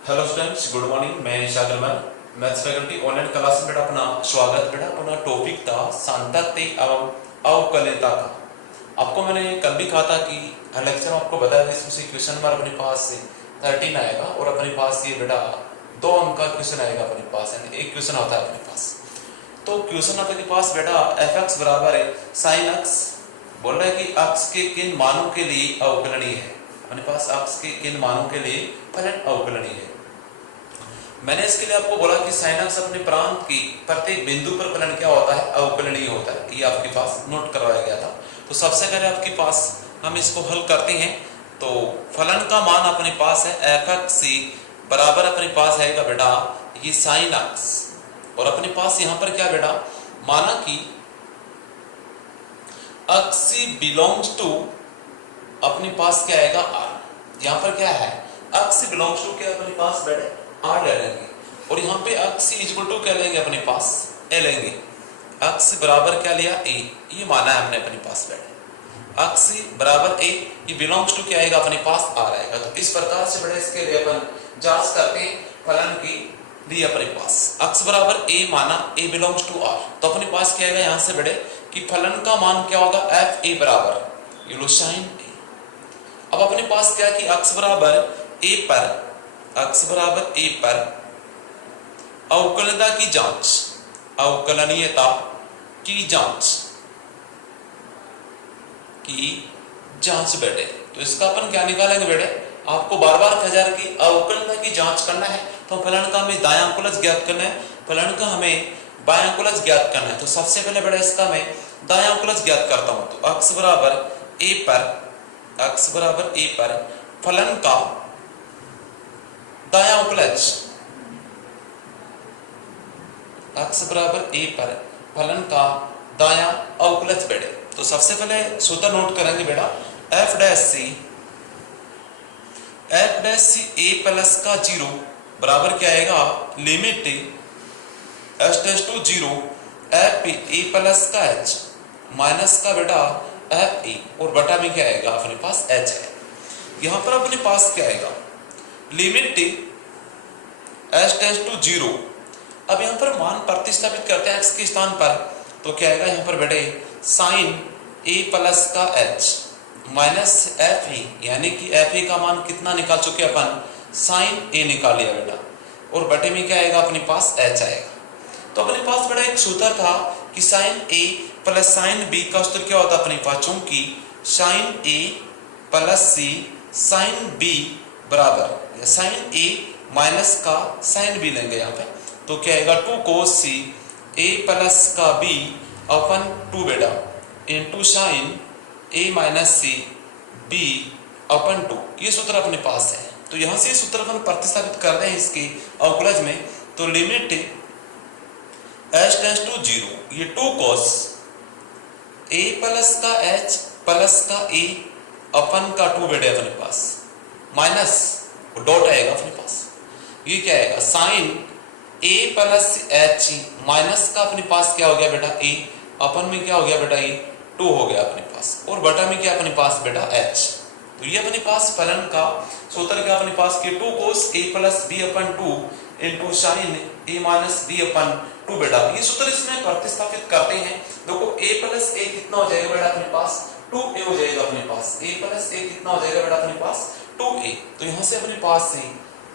Hello students, good morning. मैं शागरमन maths faculty online class में बेटा अपना स्वागत। बेटा अपना टॉपिक था सांतत्य एवं अवकलनीयता का। आपको मैंने कल भी कहा था कि लेक्चर में आपको बताया था इसमें से क्वेश्चन नंबर अपने पास से 13 आएगा और अपने पास ये बेटा 2 अंक का क्वेश्चन आएगा अपने पास, यानी एक क्वेश्चन होता है अपने पास। तो क्वेश्चन अपने पास बेटा f(x) बराबर है sin x। बोल रहा है कि अक्ष के किन मानों के लिए अवकलनीय है। अपने पास अक्ष के किन मानों के लिए फलन अवकलनीय है। मैंने इसके लिए आपको बोला कि sin x अपने प्रांत की प्रत्येक बिंदु पर फलन क्या होता है, अवकलनीय होता है। ये आपके पास नोट करवाया गया था। तो सबसे पहले आपके पास हम इसको हल करते हैं। तो फलन का मान अपने पास है f(x) बराबर अपने पास आएगा बेटा ये sin x, और अपने पास यहाँ पर क्या बेटा, माना कि x बिलोंग्स टू अपने पास क्या आएगा r। यहाँ पर क्या है, x बिलोंग्स टू क्या अपने पास बेटा r ले लेंगे, और यहाँ पे x इक्वल टू क्या लेंगे अपने पास a लेंगे। x बराबर क्या लिया a, ये माना है हमने अपने पास बेटा x बराबर a, ये बिलोंग्स टू क्या आएगा अपने पास r आएगा। तो इस प्रकार से बेटा इसके लिए अपन जांच करते हैं फलन की दी अपने पास x बराबर a माना a बिलोंग्स टू r। तो अपने पास क्या आएगा यहाँ से बेटे कि फलन का मान क्या होगा f a बराबर ये लो sin a। अब अपने पास क्या कि x बराबर a पर अवकलनीयता की जांच, अवकलनीयता की जांच बेटे। तो इसका अपन क्या निकालेंगे बेटे, आपको बार बार कहा जा रहा है कि अवकलनीयता की जांच करना है तो फलन का हमें दायां अंकुलज ज्ञात करना है, फलन का हमें बायां अंकुलज ज्ञात करना है। तो सबसे पहले बेटा इसका मैं दायां अंकुलज ज्ञात करता हूं। तो x बराबर a पर फलन का दायां अंकुलज, x बराबर a पर फलन का दायां अवकलज बेटे। तो सबसे पहले सूत्र नोट करेंगे बेटा f डैश a प्लस का 0 बराबर क्या आएगा, limit h dash two 0 f a plus का h माइनस का बेटा f a, और बटा में क्या आएगा अपने पास h है। यहां पर अपने पास क्या आएगा, लिमिट h डैश टू 0। अब यहां पर मान प्रतिस्थापित करते हैं x के स्थान पर, तो क्या आएगा यहाँ पर बेटे sin a प्लस का h माइनस एफ ए, यानी कि एफ ए का मान कितना निकाल चुके अपन, sin a निकाल लिया बेटा, और बटे में क्या आएगा अपने पास h आएगा। तो अपने पास बेटा एक सूत्र था कि sin a plus sin b का सूत्र क्या होता है अपने पास, चूंकि sin a plus c sin b बराबर sin a माइनस का sin b लेंगे यहाँ पे, तो क्या आएगा 2 cos c a प्लस का b अपन 2 बेटा into sin a minus c b अपन 2, ये सूत्र अपने पास है। तो यहां से सूत्र अपन प्रतिस्थापित कर रहे हैं इसके अवकलज में। तो लिमिट h टेंड्स टू 0 ये 2 cos a प्लस का h प्लस का a अपन का 2 बेटे अपने पास माइनस डॉट आएगा अपने पास, ये क्या आएगा sin a plus h minus का अपने पास क्या हो गया बेटा a, अपन में क्या हो गया बेटा ये 2 हो गया अपने पास, और बटा में क्या अपने पास बेटा h। तो ये अपने पास फलन का सूत्र क्या अपने पास कि 2 cos a plus b upon 2 into sin a minus b अपन 2 बेटा। ये सूत्र इसमें प्रतिस्थापित करते हैं। देखो a प्लस a कितना हो जाएगा बेटा अपने पास 2a हो जाएगा अपने पास, a प्लस a कितना हो जाएगा बेटा अपने पास 2a। तो यहाँ से अपने पास से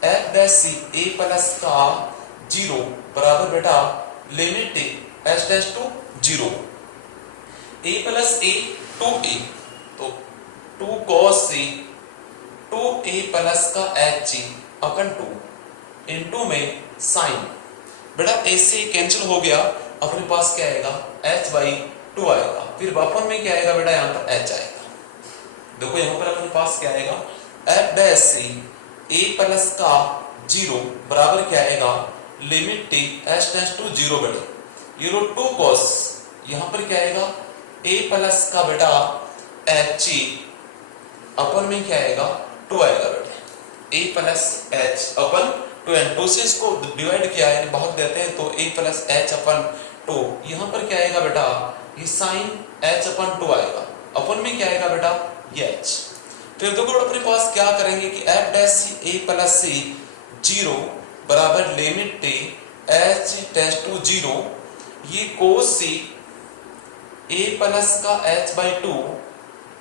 f dash c a plus का 0 बराबर बेटा limit h dash two 0 a plus a 2a, तो 2 cos c 2a प्लस का h अपन 2 इंटू में sin बेटा a से कैंसिल हो गया, अपने पास क्या आएगा h बाई 2 आएगा, फिर अपन में क्या आएगा बेटा यहाँ पर h आएगा। देखो यहाँ पर अपने पास क्या आएगा f dash c a plus का 0 बराबर क्या आएगा लिमिट h टेंड्स टू 0 बेटा ये 2 cos, यहाँ पर क्या आएगा a प्लस का बेटा h अपन में क्या आएगा 2 आएगा बेटा a प्लस h अपन 2 एंड 2 से इसको डिवाइड किया है भाग देते हैं, तो a प्लस h अपन 2, यहाँ पर क्या आएगा बेटा ये sin h अपन 2 आएगा, अपन में क्या आएगा बेटा ये h। फिर देखो अपने पास क्या करेंगे कि f dash a plus c zero बराबर लिमिट टे एच टेंड्स टू जीरो, ये कोस सी ए प्लस का एच बाई टू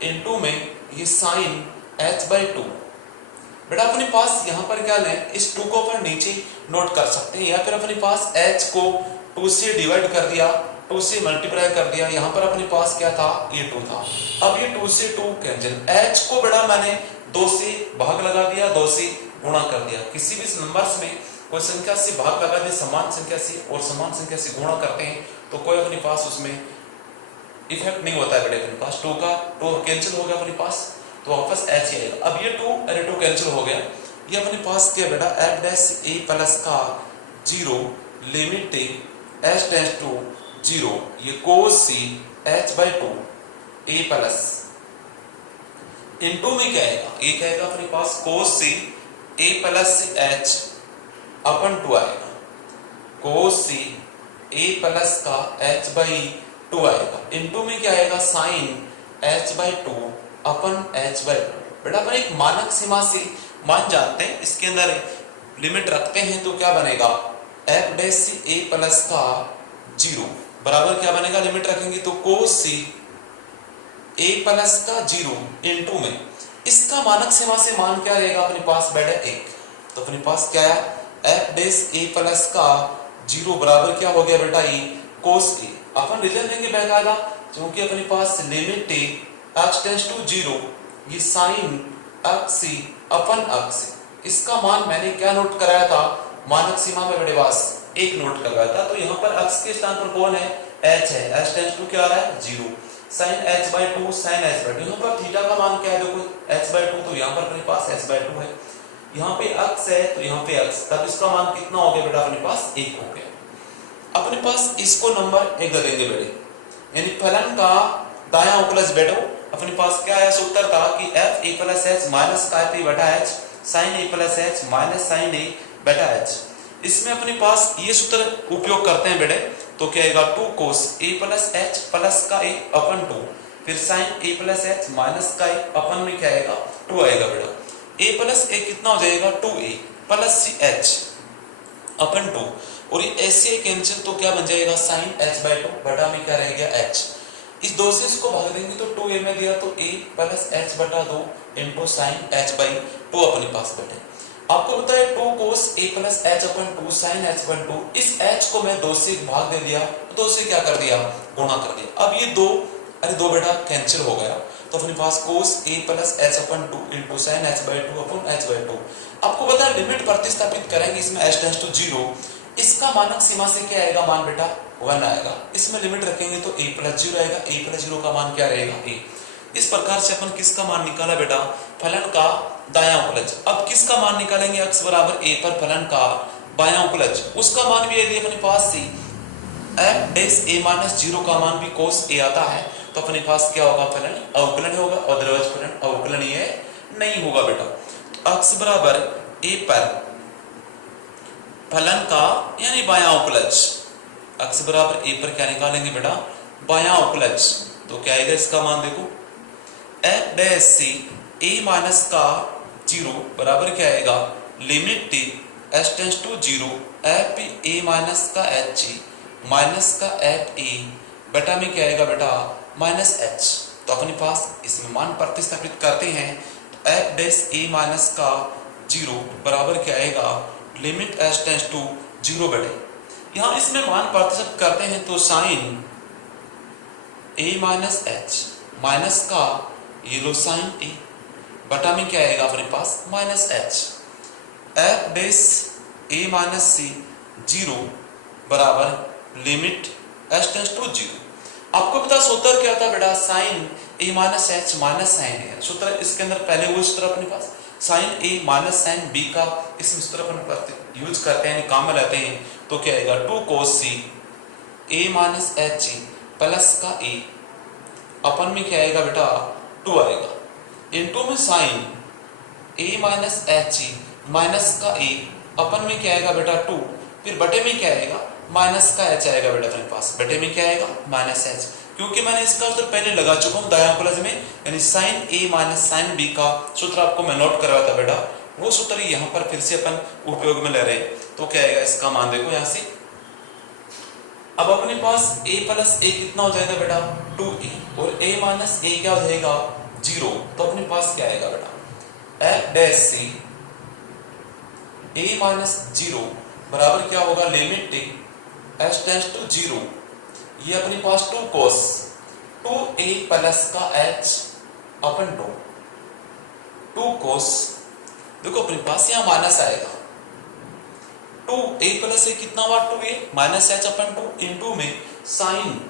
इंटू में ये साइन एच बाई टू। बेटा अपने पास यहाँ पर क्या लें, इस टू को अपन नीचे नोट कर सकते हैं, या फिर अपने पास एच को टू से डिवाइड कर दिया, टू से मल्टीप्लाई कर दिया, यहाँ पर अपने पास क्या था, ये टू था। अब ये टू से टू कैंसिल, एच को बेटा मैंने दो से भाग लगा दिया, दो से गुणा कर दिया। किसी भी नंबर्स में कोई संख्या से भाग लगा दे समान संख्या से और समान संख्या से गुणा करते हैं तो कोई अपने पास उसमें इफेक्ट नहीं होता है बेटे। अपने पास टू का टू कैंसिल हो गया अपने पास, तो वापस एच ही आएगा। अब ये टू अरे टू कैंसिल हो गया, ये अपने पास क्या बेटा एफ डैश ए प्लस का zero limit H tends to zero, ये cos C H by two A plus into में क्या आएगा, ये क्या आएगा अपने पास cos C A plus H upon two आएगा, कोस सी ए प्लस का एच बाई टू आएगा, इनटू में क्या आएगा sine H by two upon H by two. बेटा अपन एक मानक सीमा से मान जानते हैं, इसके अंदर लिमिट रखते हैं तो क्या बनेगा F dash C A plus का जीरो बराबर क्या बनेगा, लिमिट रखेंगे तो कोस सी ए प्लस का जीरो इनटू में इसका मानक सीमा से मान क्या रहेगा अपने पास बेटा एक, तो अपने पास क्या है एफ डैश ए प्लस का जीरो बराबर क्या हो गया बेटा ये कोस ए। अपन रीजन देंगे बेकायदा, क्योंकि अपने पास limit X tends to zero, ये sine X C upon X, इसका मान मैंने क्या नोट कराया था मानक सीमा में बेटे पास एक नोट करवाया था। तो यहाँ पर एक्स के स्थान पर कौन है, एच है, एच टेंड्स टू क्या आ रहा है zero, sine H by two sine H by two, यहाँ पर थीटा का मान क्या है देखो एच बाई टू, तो यहाँ पर अपने पास एच बाई टू है, यहाँ पे एक्स है तो यहाँ पे एक्स, तब इसका मान कितना हो गया बेटा अपने पास एक हो गया। अपने पास इसको नंबर एक दे देंगे बेटे, यानी फलन का दायां उपलज बैठो, अपने पास क्या है सूत्र था कि F A plus H minus का ए बटा h sine A plus H minus sign ए बटा एच। इसमें अपने पास ये सूत्र उपयोग करते हैं बेटे, तो क्या आएगा two cos A plus H plus का ए अपन टू, फिर sine A plus H minus का ए अपन में क्या आएगा टू आएगा बेटा, ए प्लस ए कितना हो जाएगा two A plus C H upon two, और ये ऐसे कैंसिल तो क्या बन जाएगा साइन एच बाई टू बटा में क्या रह गया एच, इस दो से इसको भाग देंगे तो टू ए में दिया तो ए प्लस एच बटा दो into sine H by two अपने पास बैठे। आपको पता है two cos A plus H upon two sine H by two, इस एच को मैं दो से भाग दे दिया, दो से क्या कर दिया गुणा कर दिया। अब ये दो अरे दो बेटा कैंसिल हो गया, तो अपने पास cos A plus H upon two into sine H by two upon H by two. आपको पता है लिमिट प्रतिस्थापित करेंगे इसमें एच टेंड्स टू जीरो, इसका मानक सीमा से क्या आएगा मान बेटा वन आएगा, इसमें लिमिट रखेंगे तो a प्लस जीरो आएगा, a प्लस जीरो का मान क्या रहेगा a। इस प्रकार से अपन किसका मान निकाला बेटा फलन का दायां उपलज। अब किसका मान निकालेंगे x बराबर a पर फलन का बायां उपलज, उसका मान भी यदि अपने पास से f dash a minus zero का मान भी cos a आता है तो अपने पास क्या होगा फलन अवकलन होगा, अदरवाइज फलन अवकलनीय नहीं होगा बेटा। तो x बराबर a पर फलन का यानी बायां उपलज, x बराबर a पर क्या निकालेंगे बेटा बायां उपलज, तो क्या आएगा इसका मान देखो f dash C a minus का जीरो बराबर क्या आएगा limit t h tends to zero f a minus का h माइनस का f a बटा में क्या आएगा बेटा माइनस h। तो अपने पास इसमें मान प्रतिस्थापित करते हैं तो f डैश a माइनस का जीरो बराबर क्या आएगा limit h tends to zero बटे, यहाँ इसमें मान प्रतिस्थापित करते हैं तो sine a minus H minus का ये लो साइन a बटा में क्या आएगा अपने पास minus H, f dash a minus C zero बराबर limit h tends to zero. आपको पता सूत्र क्या था बेटा sine a minus H minus sine a, सूत्र इसके अंदर पहले वो सूत्र अपने पास sine a minus sine b का इस सूत्र अपन यूज करते हैं काम में लाते हैं तो क्या आएगा two cos C a minus H plus का a अपन में क्या आएगा बेटा टू आएगा इनटू में sine a minus H minus का a अपन में क्या आएगा बेटा टू, फिर बटे में क्या आएगा माइनस का h आएगा बेटा अपने पास, बटे में क्या आएगा माइनस h, क्योंकि मैंने इसका सूत्र पहले लगा चुका हूं दायां उपलज में, यानी sine a minus sine b का सूत्र आपको मैं नोट करवाया था बेटा वो सूत्र ही यहाँ पर फिर से अपन उपयोग में ले रहे हैं। तो क्या आएगा इसका मान देखो यहाँ से, अब अपने पास a प्लस ए कितना हो जाएगा बेटा 2a, और a माइनस ए क्या हो जाएगा 0। तो अपने पास क्या आएगा बेटा f डैश से a माइनस 0 बराबर क्या होगा लिमिट s टेंड्स टू 0, ये अपने पास 2 cos 2a प्लस का h अपन 2 cos, देखो अपने पास यहाँ माइनस आएगा 2a प्लस ए कितना हुआ 2a माइनस h अपन 2 इनटू में साइन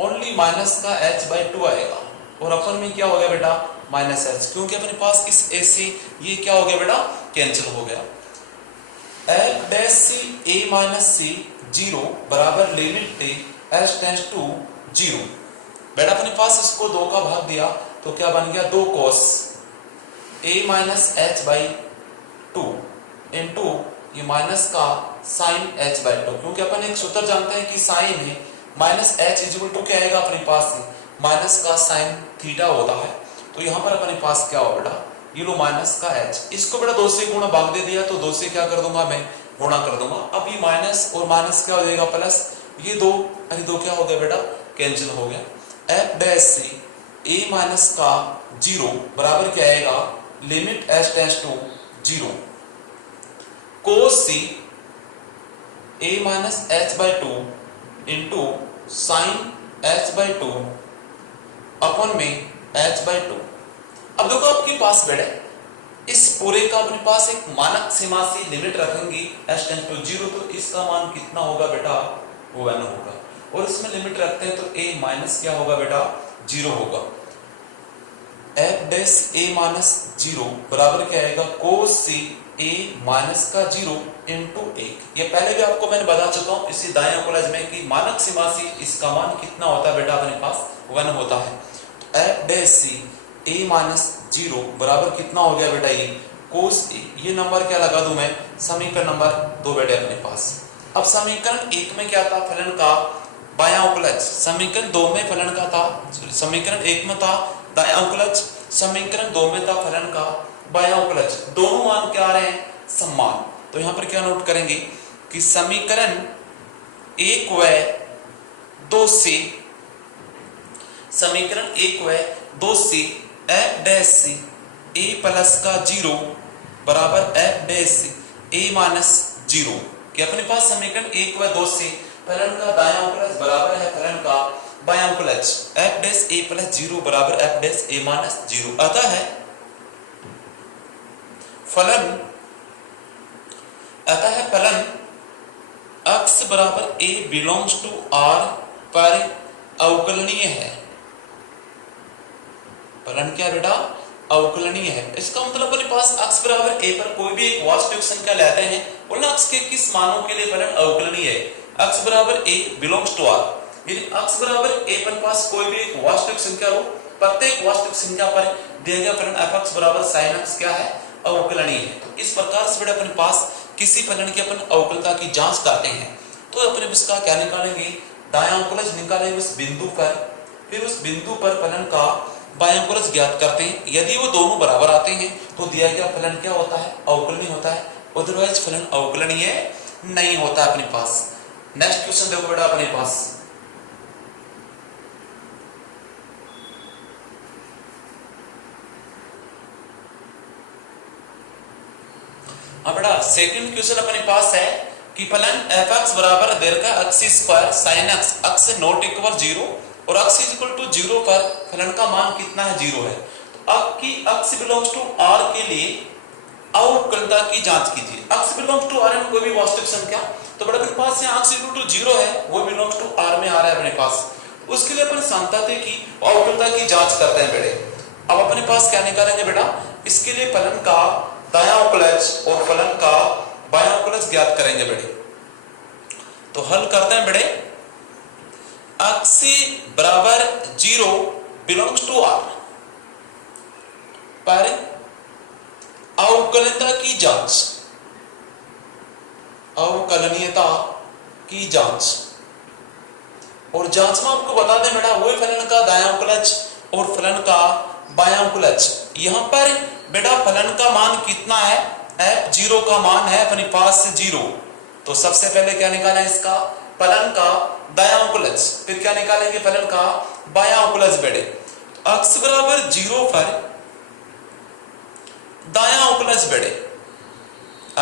ओनली माइनस का h बाई 2 आएगा, और अपन में क्या हो गया बेटा माइनस h, क्योंकि अपने पास इस a से ये क्या हो गया बेटा कैंसिल हो गया। f डैश से a माइनस से 0 बराबर लिमिट h टेंड्स टू 0, बेटा अपने पास इसको 2 का भाग दिया तो क्या बन गया 2 cos a minus h by 2 into ये माइनस का साइन h बाई 2, क्योंकि अपन एक सूत्र जानते हैं कि साइन है माइनस h इक्वल टू क्या आएगा अपने पास माइनस का साइन थीटा होता है। तो यहाँ पर अपने पास क्या हो बेटा ये लो माइनस का h, इसको बेटा 2 से गुणा भाग दे दिया तो 2 से क्या कर दूंगा मैं गुणा कर दूंगा। अब ये माइनस और माइनस क्या हो जाएगा प्लस, ये 2 अरे 2 क्या हो गया बेटा कैंसिल हो गया। f डैश से a माइनस का 0 बराबर क्या आएगा limit h tends to 0 cos से a minus h by 2 into sine h by 2 अपन में h बाई 2। अब देखो आपके पास बेटा इस पूरे का अपने पास एक मानक सीमा से लिमिट रखेंगे h टेंड्स टू 0, तो इसका मान कितना होगा बेटा 1 होगा, और इसमें लिमिट रखते हैं तो a माइनस क्या होगा बेटा 0 होगा। f डैश a माइनस 0 बराबर क्या आएगा cos से a माइनस का 0 इंटू 1। ये पहले भी आपको मैंने बता चुका हूं इसी दाएं कॉलेज में कि मानक सीमा से इसका मान कितना होता है बेटा अपने पास 1 होता है। तो f डैश से a माइनस 0 बराबर कितना हो गया बेटा ये cos a, ये नंबर क्या लगा दूं मैं समीकरण नंबर 2 बेटे अपने पास। अब समीकरण 1 में क्या था फलन का बायां उपलज, समीकरण 2 में फलन का था, समीकरण 1 में था दायां उपलज, समीकरण 2 में था फलन का बायां उपलज, दोनों मान क्या आ रहे हैं समान। तो यहां पर क्या नोट करेंगे कि समीकरण 1 व 2 से समीकरण 1 व 2 से f डैश से a प्लस का 0 बराबर f डैश से a माइनस 0, कि अपने पास समीकरण 1 व 2 से फलन का दायां उपलज बराबर है फलन का बायां उपलज f डैश a प्लस 0 बराबर f डैश a माइनस 0। अतः है फलन x बराबर a बिलोंग्स टू r पर अवकलनीय है। फलन क्या बेटा अवकलनीय है, इसका मतलब अपने पास x बराबर a पर कोई भी एक वास्तविक संख्या लेते हैं बोलना x के किस मानों के लिए फलन अवकलनीय है। x बराबर a बिलोंग्स टू r, यानी x बराबर a पर पास कोई भी एक वास्तविक संख्या हो, प्रत्येक वास्तविक संख्या पर दिया गया फलन f(x) बराबर sin x क्या है अवकलनीय है। तो इस प्रकार से बेटा अपने पास किसी फलन की अपन अवकलता की जांच करते हैं तो अपने इसका क्या निकालेंगे दायां अवकलज निकालेंगे उस बिंदु पर, फिर उस बिंदु पर फलन का बायां अवकलज ज्ञात करते हैं। यदि वो दोनों बराबर आते हैं तो दिया गया फलन क्या होता है अवकलनीय होता है, अदरवाइज फलन अवकलनीय नहीं होता अपने पास। नेक्स्ट क्वेश्चन देखो बेटा अपने पास, हाँ बेटा सेकंड क्वेश्चन अपने पास है कि फलन f(x) बराबर दीर्घ x square sin x x not equal 0 और x इक्वल टू 0 पर फलन का मान कितना है 0 है। तो अब की x बिलोंग्स टू r के लिए अवकलता की जांच कीजिए। x बिलोंग्स टू r में कोई भी वास्तविक संख्या, तो बेटा अपने पास यहाँ x इक्वल टू 0 है वो बिलोंग्स टू r में आ रहा है अपने पास, उसके लिए अपन सांतत्य की अवकलता की जांच करते हैं बेटे। अब अपने पास क्या निकालेंगे बेटा, इसके लिए फलन का दायां अवकलज और फलन का बायां अवकलज ज्ञात करेंगे बेटे। तो हल करते हैं बेटे, x बराबर 0 बिलोंग्स टू r पर अवकलनीयता की जांच, अवकलनीयता की जांच, और जांच में आपको बता दें बेटा वही फलन का दायां अवकलज और फलन का बायां अवकलज। यहां पर बेटा फलन का मान कितना है एफ जीरो का मान है अपने पास 0, तो सबसे पहले क्या निकालें इसका फलन का दायां उकलज, फिर क्या निकालेंगे फलन का बायां उकलज बेटे। x बराबर 0 पर दायां उकलज बेटे,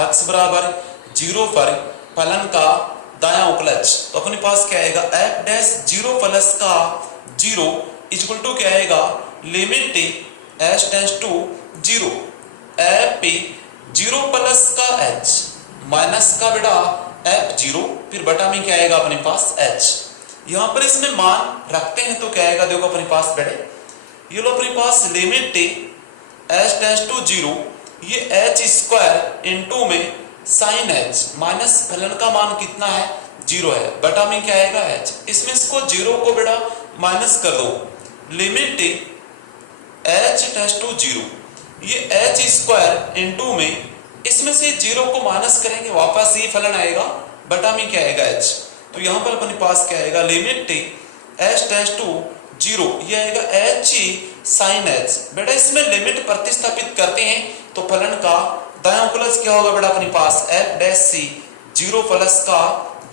x बराबर 0 पर फलन का दायां उकलज, तो अपने पास क्या आएगा एफ डैश 0 प्लस का 0 इक्वल टू क्या आएगा limit H tends to 0 F P 0 plus का h माइनस का बेटा एफ 0 फिर बटा में क्या आएगा अपने पास h। यहां पर इसमें मान रखते हैं तो क्या आएगा देखो अपने पास बेटे, ये लो अपने पास लिमिट h टेंस टू 0 ये h स्क्वायर इनटू में साइन h माइनस फलन का मान कितना है 0 है, बटा में क्या आएगा h। इसमें इसको 0 को बेटा माइनस कर दो, लिमिट h टेंस टू 0 ये h स्क्वायर इनटू में इसमें से 0 को माइनस करेंगे वापस ये फलन आएगा, बटा में क्या आएगा h। तो यहां पर अपने पास क्या आएगा लिमिट h टेंस टू 0 ये आएगा h साइन h। बेटा इसमें लिमिट प्रतिस्थापित करते हैं तो फलन का दायां उकलज क्या होगा बेटा अपने पास f डैश c 0 प्लस का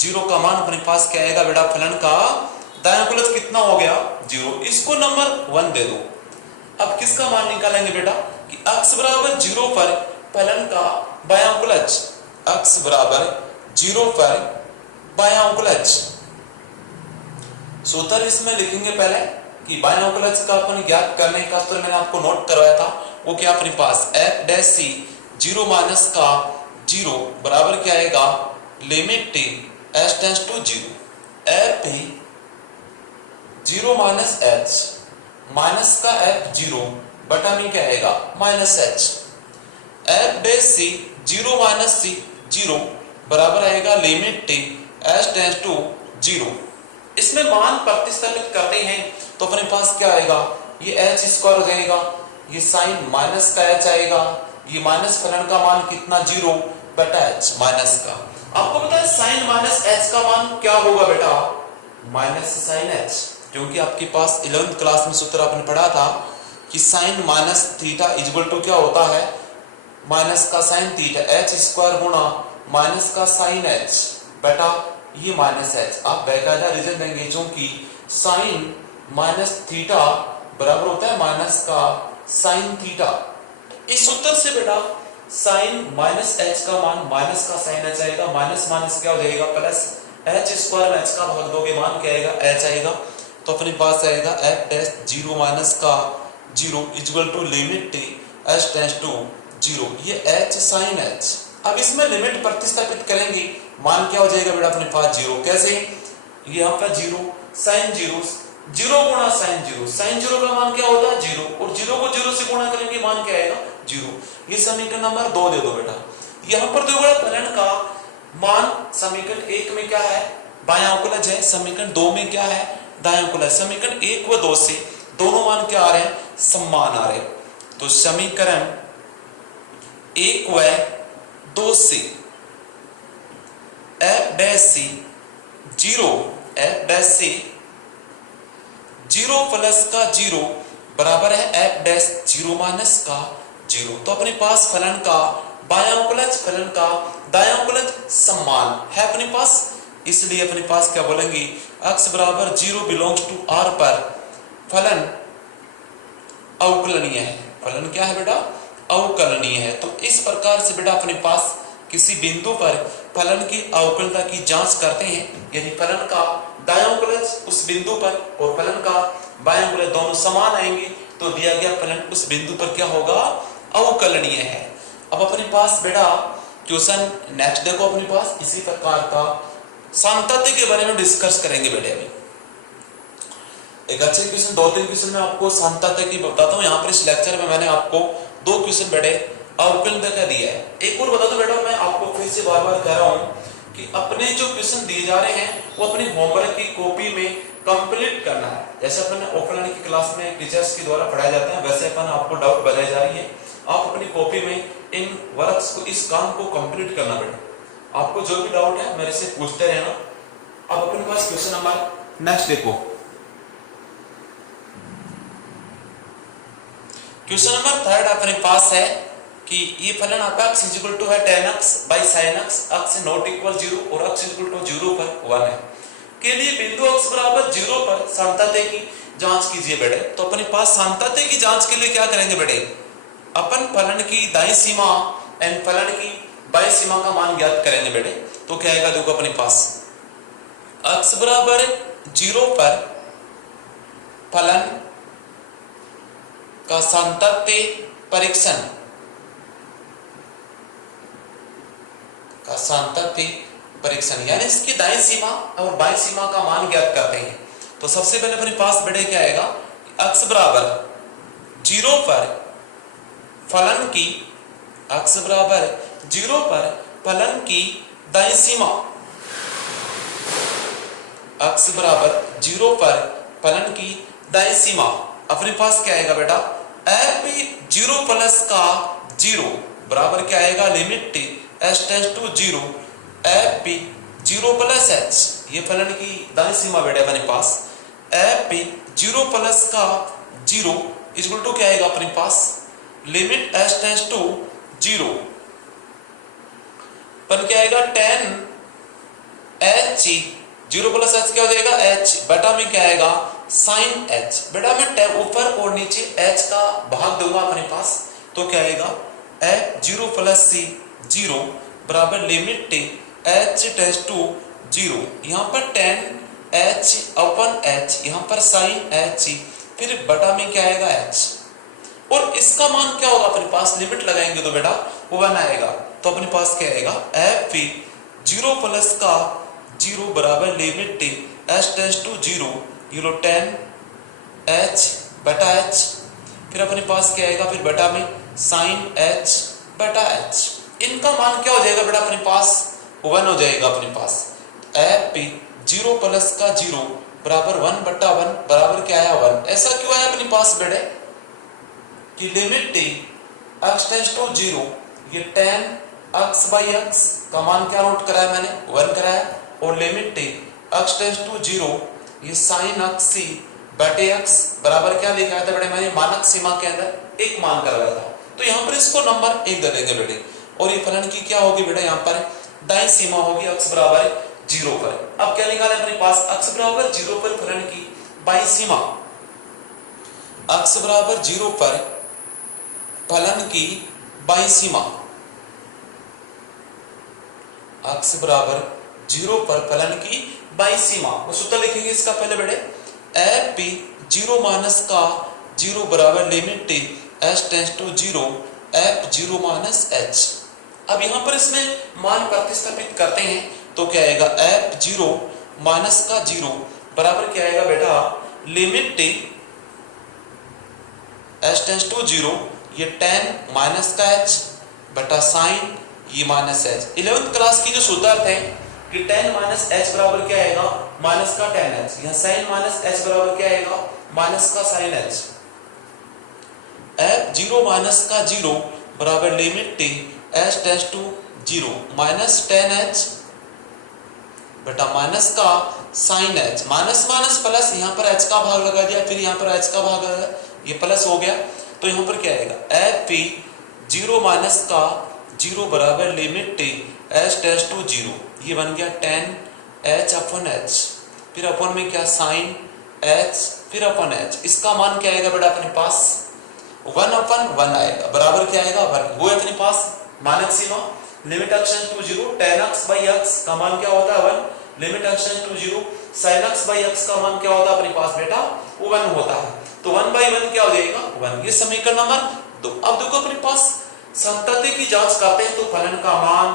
0 का मान अपने पास क्या आएगा बेटा फलन का दायां उकलज कितना हो गया 0, इसको नंबर 1 दे दो। अब किसका मान निकालेंगे बेटा कि x बराबर 0 पर फलन का बायां उकलज, x बराबर 0 पर बायां उकलज। सूत्र इसमें लिखेंगे पहले कि बायां उकलज का अपन ज्ञात करने का सूत्र मैंने आपको नोट करवाया था, वो क्या अपने पास f डैश c 0 माइनस का 0 बराबर क्या आएगा limit h tends to 0 f 0 minus h minus का f 0 बटा में क्या आएगा minus h, f dash c 0 minus c 0 बराबर आएगा लिमिट h टेंस टू 0। इसमें मान प्रतिस्थापित करते हैं तो अपने पास क्या आएगा ये h स्क्वायर हो जाएगा, ये साइन माइनस का h आएगा, ये माइनस फलन का मान कितना 0 बटा h माइनस का। आपको पता है साइन माइनस h का मान क्या होगा बेटा माइनस साइन h, क्योंकि आपके पास 11th क्लास में सूत्र आपने पढ़ा था कि sine minus theta equal to क्या होता है माइनस का साइन थीटा h स्क्वायर गुणा माइनस का साइन h बेटा ये माइनस h। आप बेकायदा रीजन देंगे क्योंकि साइन माइनस थीटा बराबर होता है माइनस का साइन थीटा। इस सूत्र से बेटा साइन माइनस h का मान माइनस का साइन h आएगा, माइनस माइनस क्या हो जाएगा प्लस h स्क्वायर में h का भाग दोगे मान क्या आएगा h आएगा, तो अपने पास आएगा f डैश 0 माइनस का 0 equal to limit h tends to 0 ये h साइन h। अब इसमें लिमिट प्रतिस्थापित करेंगे मान क्या हो जाएगा बेटा अपने पास 0, कैसे यहाँ पर 0 साइन 0 गुणा साइन 0, साइन 0 का मान क्या होता है 0 और 0 को 0 से गुणा करेंगे मान क्या आएगा 0। ये समीकरण नंबर 2 दे दो बेटा। यहाँ पर देखो फलन का मान समीकरण 1 में क्या है बायां उकलज है, समीकरण 2 में क्या है दायां उकलज। समीकरण 1 व 2 से दोनों मान क्या आ रहे हैं समान आ रहे हैं, तो समीकरण 1 व 2 से f dash c 0 f dash c 0 plus का 0 बराबर है f डैश 0 माइनस का 0। तो अपने पास फलन का बायां उकलज फलन का दायां उकलज समान है अपने पास, इसलिए अपने पास क्या बोलेंगे x बराबर 0 बिलोंग्स टू r पर फलन अवकलनीय है। फलन क्या है बेटा अवकलनीय है। तो इस प्रकार से बेटा अपने पास किसी बिंदु पर फलन की अवकलता की जांच करते हैं, यानी फलन का दायां उकलज उस बिंदु पर और फलन का बायां उकलज दोनों समान आएंगे तो दिया गया फलन उस बिंदु पर क्या होगा अवकलनीय है। अब अपने पास बेटा क्वेश्चन नेक्स्ट देखो अपने पास इसी प्रकार का सांतत्य के बारे में डिस्कस करेंगे बेटे। अभी एक अच्छे क्वेश्चन 2-3 क्वेश्चन में आपको सांतत्य की बताता हूँ। यहाँ पर इस लेक्चर में मैंने आपको 2 क्वेश्चन बेटे अवकलनीय का दिया है। एक और बता दो बेटा मैं आपको फिर से बार बार कह रहा हूँ कि अपने जो क्वेश्चन दिए जा रहे हैं वो अपने होमवर्क की कॉपी में कंप्लीट करना है। जैसे अपन अवकलनीय की क्लास में टीचर्स के द्वारा पढ़ाए जाते हैं वैसे अपन आपको डाउट बताई जा रही है, आप अपनी कॉपी में इन वर्क्स को इस काम को कंप्लीट करना बेटा। आपको जो भी डाउट है मेरे से पूछते रहना। अब अपने पास क्वेश्चन नंबर नेक्स्ट देखो, क्वेश्चन नंबर 3 अपने पास है कि ये फलन आपका x इक्वल टू है tan x by sin x, x not equal 0 और x इक्वल टू 0 पर 1 है के लिए बिंदु x बराबर 0 पर सांतत्य की जांच कीजिए बेटे। तो अपने पास सांतत्य की जांच के लिए क्या करेंगे बेटे, अपन फलन की दाईं सीमा एंड फलन की बाईं सीमा का मान ज्ञात करेंगे बेटे। तो क्या आएगा देखो अपने पास x बराबर 0 पर फलन का सांतत्य परीक्षण यानी इसकी दाईं सीमा और बाईं सीमा का मान ज्ञात करते हैं। तो सबसे पहले अपने पास बेटे क्या आएगा, x बराबर 0 पर फलन की x बराबर 0 पर फलन की दाईं सीमा, x बराबर 0 पर फलन की दाईं सीमा अपने पास क्या आएगा बेटा, f 0 प्लस का 0 बराबर क्या आएगा, limit h tends to 0 f 0 plus h, ये फलन की दाईं सीमा बेटे अपने पास f 0 प्लस का 0 इक्वल टू क्या आएगा अपने पास, लिमिट h टेंड्स टू 0 पर क्या आएगा tan h, 0 प्लस h क्या हो जाएगा h, बेटा में क्या आएगा sin h, बेटा मैं tan ऊपर और नीचे h का भाग दूंगा अपने पास। तो क्या आएगा f 0 प्लस c 0 बराबर लिमिट h टेंड्स टू 0, यहाँ पर tan h अपन h, यहाँ पर sin h, फिर बटा में क्या आएगा h, और इसका मान क्या होगा अपने पास, लिमिट लगाएंगे तो बेटा 1 आएगा। तो अपने पास क्या आएगा f 0 प्लस का 0 बराबर लिमिट h टेंड्स टू 0, ये लो tan h बटा h, फिर अपने पास क्या आएगा, फिर बटा में sin h बटा h, इनका मान क्या हो जाएगा बेटा अपने पास 1 हो जाएगा अपने पास। f 0 प्लस का 0 बराबर 1 बटा 1 बराबर क्या आया 1। ऐसा क्यों आया अपने पास बेटे कि लिमिट x टेंड्स टू 0, ये tan x बाई x का मान क्या नोट कराया मैंने 1 कराया, और लिमिट x टेंड्स टू 0, ये sin x बटे x बराबर क्या लिखा था बेटे मैंने, मानक सीमा के अंदर एक मान करवाया था। तो यहाँ पर इसको नंबर 1 दे देंगे बेटे, और ये फलन की क्या होगी बेटा, यहाँ पर दाईं सीमा होगी x बराबर 0 पर। अब क्या निकाला अपने पास, x बराबर 0 पर फलन की बाईं सीमा, x बराबर 0 पर फलन की बाईं सीमा, x बराबर 0 पर फलन की बाईं सीमा, वो सूत्र लिखेंगे इसका पहले बेटे, f 0 माइनस का 0 बराबर limit h tends to 0 f 0 minus h। अब यहाँ पर इसमें मान प्रतिस्थापित करते हैं तो क्या आएगा, f 0 माइनस का 0 बराबर क्या आएगा बेटा, लिमिट h टेंड्स टू 0, ये tan माइनस का h बटा sin ये माइनस h। 11th क्लास की जो सूत्रार्थ है कि tan माइनस h बराबर क्या आएगा, माइनस का tan h, यहाँ sin माइनस h बराबर क्या आएगा, माइनस का sin h। f 0 माइनस का 0 बराबर limit h tends to 0 minus tan h बटा माइनस का sin h, minus minus plus, यहाँ पर h का भाग लगा दिया, फिर यहाँ पर h का भाग लगा, ये प्लस हो गया। तो यहाँ पर क्या आएगा, f 0 माइनस का 0 बराबर लिमिट h टेंड्स टू 0, ये बन गया tan h अपन h, फिर अपन में क्या sin h, फिर अपन h, इसका मान क्या आएगा बेटा अपने पास 1 अपन 1 आएगा, बराबर क्या आएगा 1, वो अपने पास मानक सीमा, limit x tends to 0 tan x by x का मान क्या होता है 1, limit x tends to 0 sin x by x का मान क्या होता है अपने पास बेटा 1 होता है। तो 1 बाई 1 क्या हो जाएगा 1, ये समीकरण नंबर 2। अब देखो अपने पास संतति की जांच करते हैं तो फलन का मान,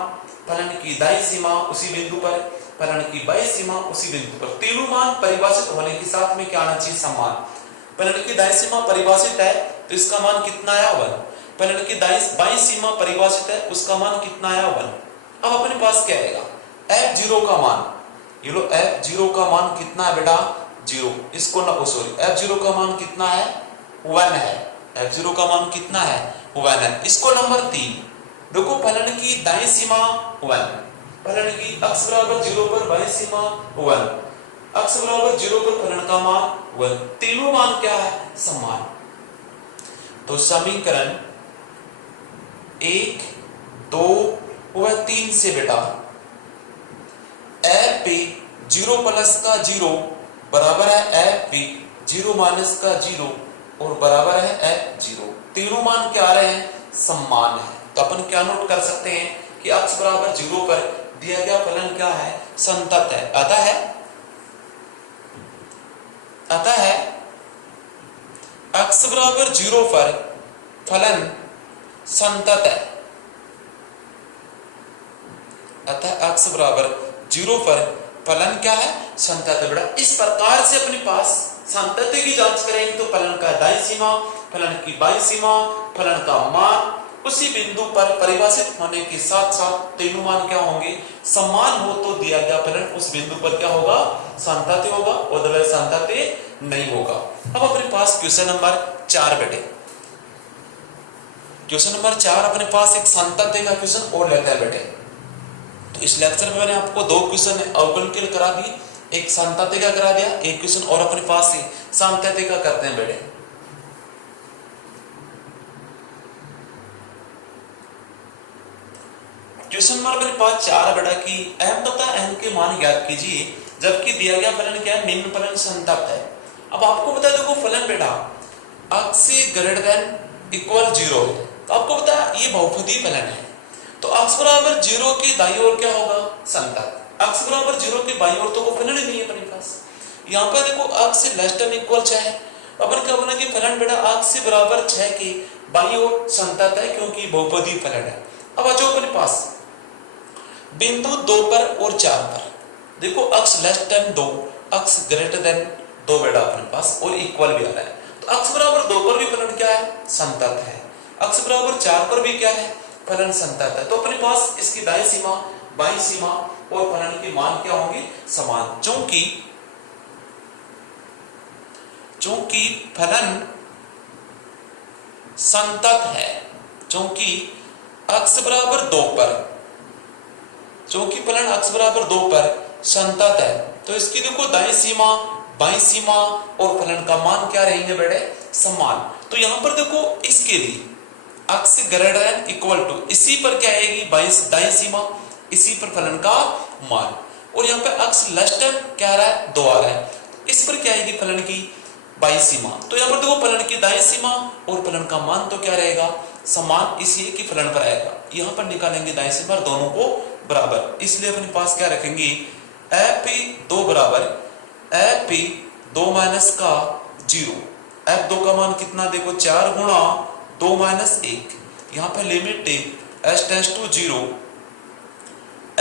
फलन की दाईं सीमा उसी बिंदु पर, फलन की बाईं सीमा उसी बिंदु पर, तीनों मान परिभाषित होने के साथ में क्या आना चाहिए समान। फलन की दाईं सीमा परिभाषित है तो इसका मान कितना आया 1, फलन की बाईं सीमा परिभाषित है उसका मान कितना आया 1। अब अपने पास क्या आएगा, f0 का मान, ये लो f0 का मान कितना है बेटा 0, इसको ना सॉरी f0 का मान कितना है 1 है, f0 का मान कितना है 1 है। इसको नंबर 3 देखो, फलन की दाईं सीमा 1, फलन की x बराबर 0 पर बाईं सीमा 1, x बराबर 0 पर फलन का मान 1, तीनों मान क्या है समान। तो समीकरण 1 2 व 3 से बेटा एफ पे 0 प्लस का 0 बराबर है एफ पे 0 माइनस का 0 और बराबर है एफ 0। तीनों मान क्या आ रहे हैं? समान है। तो अपन क्या नोट कर सकते हैं कि x बराबर 0 पर दिया गया फलन क्या है? संतत है। अतः x बराबर 0 पर फलन संतत है। अतः x बराबर 0 पर फलन क्या है? संतत है। बेटा इस प्रकार से अपने पास संतति की जांच करेंगे तो फलन का दाईं सीमा, फलन की बाईं सीमा, फलन का मान उसी बिंदु पर परिभाषित होने के साथ साथ तीनों मान क्या होंगे? समान हो तो दिया गया फलन उस बिंदु पर क्या होगा? संतति होगा, अदरवाइज संतति नहीं होगा। अब अपने पास क्वेश्चन नंबर 4 बेटे, क्वेश्चन नंबर 4 अपने पास एक संतति का क्वेश्चन और लेते हैं बेटे। तो इस लेक्चर में मैंने आपको 2 क्वेश्चन अवकलन करा दी, एक संतति का करा दिया, एक क्वेश्चन और अपने पास ही संतति का करते हैं बेटे। क्वेश्चन नंबर अपने पास 4 बेटा की m तथा n के मान ज्ञात कीजिए जबकि दिया गया फलन क्या है? निम्न फलन संतत है। अब आपको बता देखो फलन बेटा x से ग्रेटर देन इक्वल 0 है, तो आपको बता ये बहुपदी फलन है। तो x बराबर 0 के दाईं ओर क्या होगा? संतत। x बराबर 0 के बाईं ओर तो वो फलन ही नहीं है अपने पास। यहाँ पर देखो x से लेस देन इक्वल 6 है, अपन क्या बोलेंगे फलन बेटा x से बराबर 6 के बाईं ओर संतत है क्योंकि बहुपदी फलन है। अब आ जाओ अपने पास बिंदु 2 पर और 4 पर, देखो x less than 2, x greater then 2 बेटा अपने पास और इक्वल भी आ रहा है। तो x बराबर 2 पर भी फलन क्या है? संतत है। x बराबर 4 पर भी क्या है? फलन संतत है। तो अपने पास इसकी दाईं सीमा, बाईं सीमा और फलन के मान क्या होंगे? समान। चूंकि फलन संतत है, चूंकि x बराबर 2 पर, चूंकि फलन x बराबर 2 पर संतत है तो इसकी देखो दाईं सीमा, बाईं सीमा और फलन का मान क्या रहेंगे बेटे? समान। तो यहां पर देखो इसके लिए x greater than equal to, इसी पर क्या आएगी? दाईं सीमा, इसी पर फलन का मान। और यहाँ पे x लेस देन क्या आ रहा है? 2 आ रहा है, इस पर क्या आएगी? फलन की बाईं सीमा। तो यहाँ पर देखो फलन की दाईं सीमा और फलन का मान तो क्या रहेगा? समान, इसलिए कि फलन पर आएगा। यहाँ पर निकालेंगे दाईं सीमा, दोनों को बराबर, इसलिए अपने पास क्या रखेंगे? f2 बराबर f2 माइनस का 0। f2 का मान कितना? देखो 4 गुणा 2 माइनस 1। यहाँ पे limit h tends to 0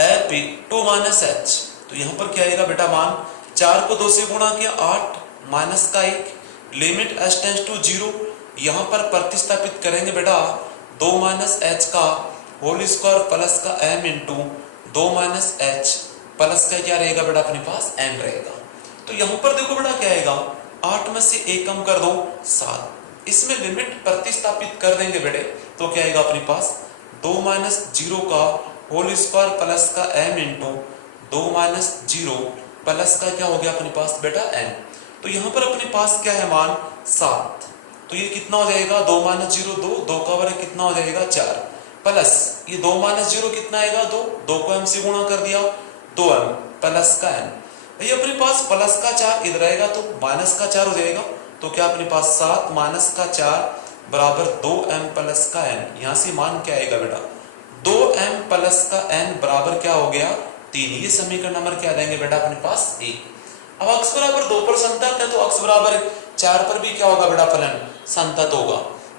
f2 minus h। तो यहाँ पर क्या आएगा बेटा मान? 4 को 2 से गुणा किया 8 माइनस का 1, लिमिट h टेंड्स टू 0। यहाँ पर प्रतिस्थापित करेंगे बेटा 2 माइनस h का होल स्क्वायर प्लस का m into 2 minus h plus का क्या रहेगा बेटा? अपने पास m रहेगा। तो यहाँ पर देखो बेटा क्या आएगा? 8 में से 1 कम कर दो 7, इसमें लिमिट प्रतिस्थापित कर देंगे बेटे तो क्या आएगा अपने पास? 2 माइनस 0 का होल स्क्वायर प्लस का m इंटू 2 माइनस 0 प्लस का क्या हो गया अपने पास बेटा? m। तो यहाँ पर अपने पास क्या है मान? 7। तो ये कितना हो जाएगा? 2 माइनस 0 2 का वर्ग कितना हो जाएगा? 4 प्लस ये 2 माइनस 0 कितना आएगा? 2 को m से गुणा कर दिया 2m प्लस का n। ये अपने पास प्लस का 4 इधर आएगा तो माइनस का 4 हो जाएगा। तो क्या अपने पास 7 माइनस का 4 बराबर 2m प्लस का n। यहाँ से मान क्या आएगा बेटा? 2m प्लस का n बराबर क्या हो गया? 3। ये समीकरण नंबर क्या देंगे बेटा अपने पास? 1। अब x बराबर 2 पर संतत है तो x बराबर 4 पर भी क्या होगा बेटा? फलन संतत होगा।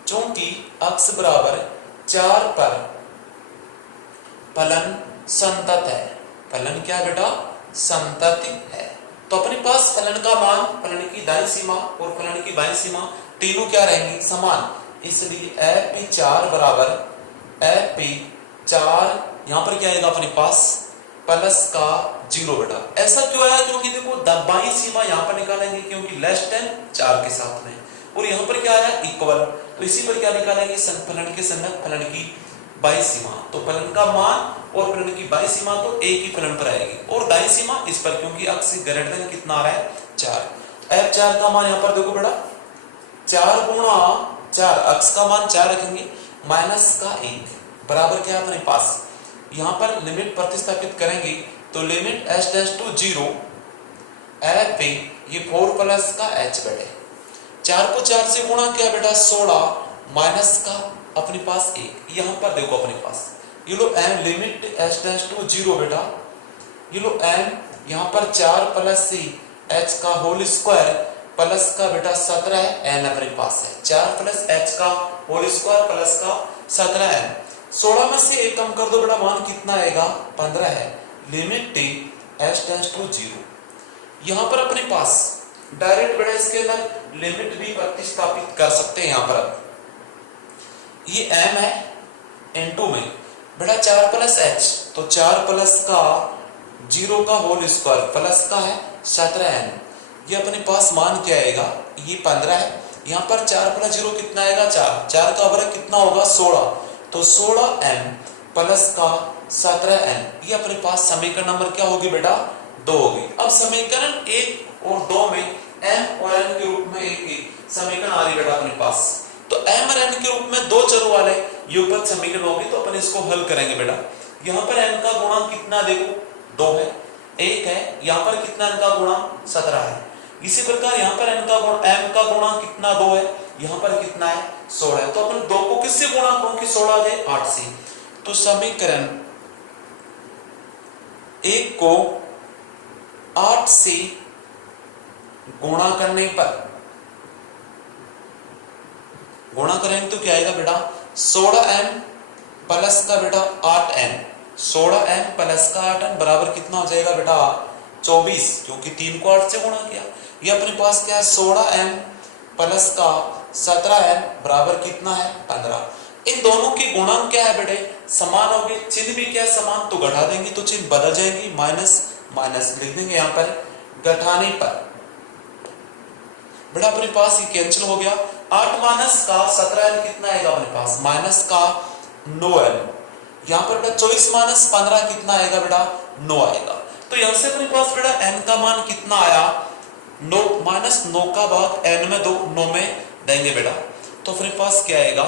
क्योंकि x बराबर 4 पर फलन संतत है। फलन क्या बेटा? संतति है। तो अपने पास फलन का मान, फलन की दाईं सीमा और फलन की बाईं सीमा तीनों क्या रहेंगी? समान। इसलिए f4 बराबर f4 यहाँ पर क्या आएगा अपने पास? प्लस का 0 बेटा। ऐसा क्यों आया? क्योंकि देखो बाईं सीमा यहाँ पर निकालेंगे क्योंकि लेस देन 4 के साथ में, और यहाँ पर क्या आया? इक्वल। तो इसी पर क्या निकालेंगे? फलन के संगत फलन की बाईं सीमा। तो फलन का मान और फलन की बाईं सीमा तो एक ही फलन पर आएगी, और दाईं सीमा इस पर क्योंकि x ग्रेटर देन कितना आ रहा है? 4। f4 का मान यहाँ पर देखो बेटा 4 गुणा 4, x का मान 4 रखेंगे माइनस का 1 बराबर क्या है अपने पास, यहाँ पर लिमिट प्रतिस्थापित करेंगे तो limit h tends to 0 f पे ये 4 प्लस का h बेटे 4 को 4 से गुणा किया बेटा 16 माइनस का अपने पास 1। यहाँ पर देखो अपने पास ये लो m limit h tends to 0 बेटा, ये लो m यहाँ पर 4 प्लस c h का होल स्क्वायर प्लस का बेटा 17 है n अपने पास है 4 प्लस h का होल स्क्वायर प्लस का 17 n। 16 में से 1 कम कर दो बेटा मान कितना आएगा 15 है। Limit t h tends to 0। यहाँ पर अपने पास डायरेक्ट बेटा इसके अंदर लिमिट भी प्रतिस्थापित कर सकते हैं। यहाँ पर ये m है n2 में बेटा 4 प्लस h तो 4 प्लस का 0 का होल स्क्वायर प्लस का है 17n। ये अपने पास मान क्या आएगा ये 15 है। यहाँ पर 4 प्लस 0 कितना आएगा 4, 4 का वर्ग कितना होगा 16 तो 16m प्लस का 17n। ये अपने पास समीकरण नंबर क्या होगी बेटा 2 होगी। अब समीकरण 1 और 2 में m और n के रूप में एक समीकरण आ रही बेटा अपने पास, तो m और n के रूप में दो चरों वाले युगपत समीकरण होगी तो अपन इसको हल करेंगे बेटा। यहाँ पर n का गुणांक कितना देखो 2 है 1 है, यहाँ पर कितना n का गुणांक 17 है। इसी प्रकार यहाँ पर n का m का गुणांक कितना 2 है, यहाँ पर कितना है 16 है। तो अपन 2 को किससे गुणा करो कि 16 आ जाए 8 से। तो समीकरण 1 को 8 से गुणा करने पर गुणा करेंगे तो क्या आएगा बेटा 16m प्लस का बेटा 8n, 16m प्लस का 8n बराबर कितना हो जाएगा बेटा 24, क्योंकि 3 को 8 से गुणा किया। ये अपने पास क्या है 16m प्लस का 17n बराबर कितना है 15। इन दोनों की गुणांक क्या है बेटे समान होगी, चिन्ह भी क्या है समान तो घटा देंगे तो चिन्ह बदल जाएगी, माइनस माइनस लिख देंगे यहाँ पर घटाने पर बेटा अपने पास ये कैंसिल हो गया। 8 माइनस का 17n कितना आएगा अपने पास माइनस का 9n। यहाँ पर बेटा 24 माइनस 15 कितना आएगा बेटा 9 आएगा। तो यहाँ से अपने पास बेटा n का मान कितना आया 9 माइनस 9 का भाग n में 2 9 में देंगे बेटा, तो अपने पास क्या आएगा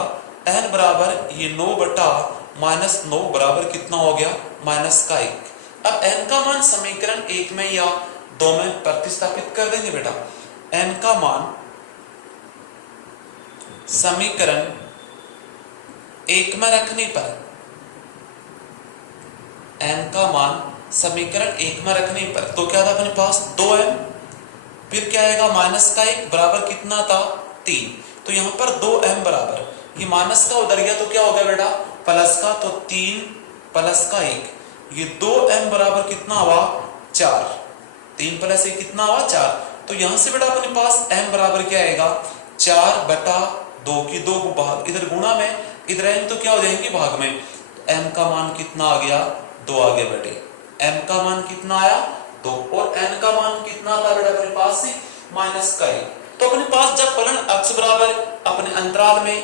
n बराबर ये 9 बटा माइनस 9 बराबर कितना हो गया माइनस का 1। अब n का मान समीकरण 1 में या 2 में प्रतिस्थापित कर देंगे बेटा। n का मान समीकरण 1 में रखने पर n का मान समीकरण 1 में रखने पर तो क्या था अपने पास 2m, फिर क्या आएगा माइनस का 1 बराबर कितना था 3। तो यहाँ पर 2m बराबर ये माइनस का उधर गया तो क्या हो गया बेटा प्लस का, तो 3 प्लस का 1 ये 2m बराबर कितना हुआ 4, 3 प्लस 1 कितना हुआ 4। तो यहाँ से बेटा अपने पास m बराबर क्या आएगा 4 बटा 2 की 2 को भाग इधर गुणा में इधर आएंगे तो क्या हो जाएंगे भाग में, m का मान कितना आ गया 2 आ गया बेटे। m का मान कितना आया 2 और n का मान कितना था बेटा अपने पास से माइनस का 1। तो अपने पास जब फलन अक्ष बराबर अपने अंतराल में